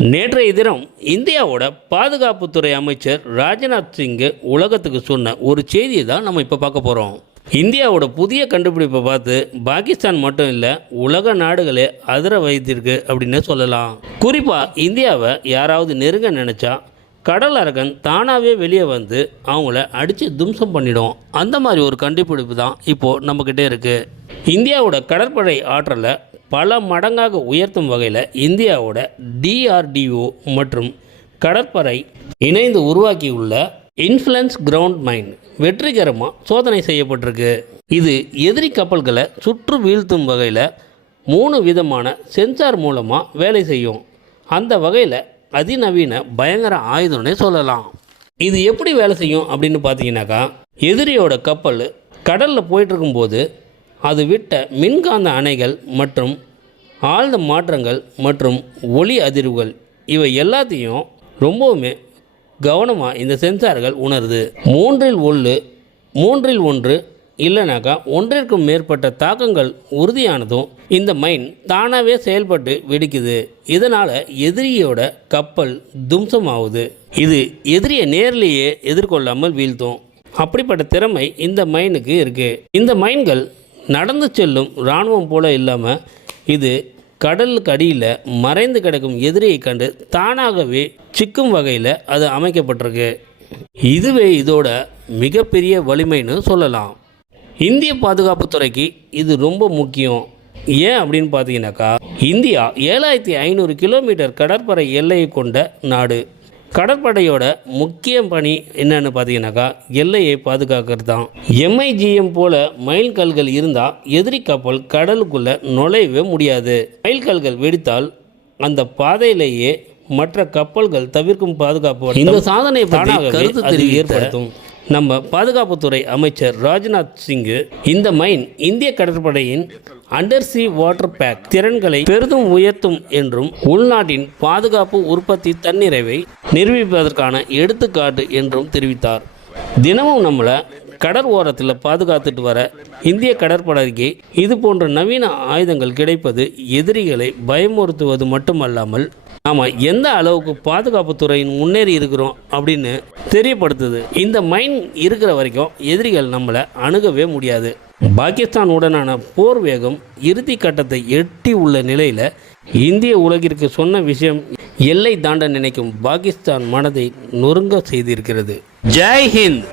நேற்றைய தினம் இந்தியாவோட பாதுகாப்புத்துறை அமைச்சர் ராஜ்நாத் சிங்கு உலகத்துக்கு சொன்ன ஒரு செய்தியை தான் நம்ம இப்போ பார்க்க போகிறோம் இந்தியாவோட புதிய கண்டுபிடிப்பை பார்த்து பாகிஸ்தான் மட்டும் இல்லை உலக நாடுகளே அதிர வைத்திருக்கு அப்படின்னு சொல்லலாம். குறிப்பாக இந்தியாவை யாராவது நெருங்க நினச்சா கடல் அரகன் தானாகவே வெளியே வந்து அவங்கள அடித்து தும்சம் பண்ணிடும். அந்த மாதிரி ஒரு கண்டுபிடிப்பு தான் இப்போது நம்மக்கிட்டே இருக்குது இந்தியாவோட கடற்படை ஆற்றலை பல மடங்காக உயர்த்தும் வகையில் இந்தியாவோட டிஆர்டிஓ மற்றும் கடற்படை இணைந்து உருவாக்கியுள்ள இன்ஃப்ளன்ஸ் கிரவுண்ட் மைன் வெற்றிகரமாக சோதனை செய்யப்பட்டிருக்கு. இது எதிரி கப்பல்களை சுற்று வீழ்த்தும் வகையில் மூணு விதமான சென்சார் மூலமாக வேலை செய்யும். அந்த வகையில் அதிநவீன பயங்கர ஆயுதம்னே சொல்லலாம். இது எப்படி வேலை செய்யும் அப்படின்னு பார்த்தீங்கன்னாக்கா எதிரியோட கப்பல் கடலில் போயிட்டுருக்கும்போது அது விட்ட மின்காந்த அணைகள் மற்றும் ஆழ்ந்த மாற்றங்கள் மற்றும் ஒளி அதிர்வுகள் இவை எல்லாத்தையும் ரொம்பவுமே கவனமாக இந்த சென்சார்கள் உணருது. மூன்றில் ஒன்று மூன்றில் ஒன்று இல்லைனாக்கா ஒன்றிற்கும் மேற்பட்ட தாக்கங்கள் உறுதியானதும் இந்த மைன் தானாகவே செயல்பட்டு வெடிக்குது. இதனால் எதிரியோட கப்பல் தும்சமாகுது. இது எதிரியை நேர்லேயே எதிர்கொள்ளாமல் வீழ்த்தும். அப்படிப்பட்ட திறமை இந்த மைனுக்கு இருக்குது இந்த மைன்கள் நடந்து செல்லும் இராணுவம் போல இல்லாமல் இது கடலுக்கு அடியில் மறைந்து கிடக்கும் எதிரியை கண்டு தானாகவே சிக்கும் வகையில் அது அமைக்கப்பட்டிருக்கு. இதுவே இதோட மிகப்பெரிய வலிமைன்னு சொல்லலாம். இந்திய பாதுகாப்புத்துறைக்கு இது ரொம்ப முக்கியம். ஏன் அப்படின்னு பார்த்தீங்கன்னாக்கா இந்தியா ஏழாயிரத்தி ஐநூறு கிலோமீட்டர் கடற்படை எல்லையை கொண்ட நாடு. கடற்படையோட முக்கிய பணி என்னன்னு பார்த்தீங்கன்னாக்கா எல்லையை பாதுகாக்கிறது தான் எம்ஐஜிஎம் போல மைல்கல்கள் இருந்தால் எதிரி கப்பல் கடலுக்குள்ள நுழையவே முடியாது. மைல்கல்கள் வெடித்தால் அந்த பாதையிலேயே மற்ற கப்பல்கள் தவிர்க்கும் பாதுகாப்பு இந்த சாதனை பற்றி கருத்து தெரிவி ஏற்படுத்தும். நம்ம பாதுகாப்புத்துறை அமைச்சர் ராஜ்நாத் சிங் இந்த மைன் இந்திய கடற்படையின் அண்டர்சி வாட்டர் பேக் திறன்களை பெரிதும் உயர்த்தும் என்றும் உள்நாட்டின் பாதுகாப்பு உற்பத்தி தன்னிறைவை நிரூபிப்பதற்கான எடுத்துக்காட்டு என்றும் தெரிவித்தார். தினமும் நம்மளை கடல் ஓரத்தில் பாதுகாத்துட்டு வர இந்திய கடற்படைக்கு இது போன்ற நவீன ஆயுதங்கள் கிடைப்பது எதிரிகளை பயமுறுத்துவது மட்டுமல்லாமல் நாம் எந்த அளவுக்கு பாதுகாப்பு துறையின் முன்னேறி இருக்கிறோம் அப்படின்னு தெரியப்படுத்துது. இந்த மைன் இருக்கிற வரைக்கும் எதிரிகள் நம்மளை அணுகவே முடியாது. பாகிஸ்தான் உடனான போர் வேகம் இறுதி கட்டத்தை எட்டி உள்ள நிலையில் இந்திய உலகிற்கு சொன்ன விஷயம் எல்லை தாண்ட நினைக்கும் பாகிஸ்தான் மனதை நொறுங்க செய்திருக்கிறது. ஜெய் ஹிந்த்!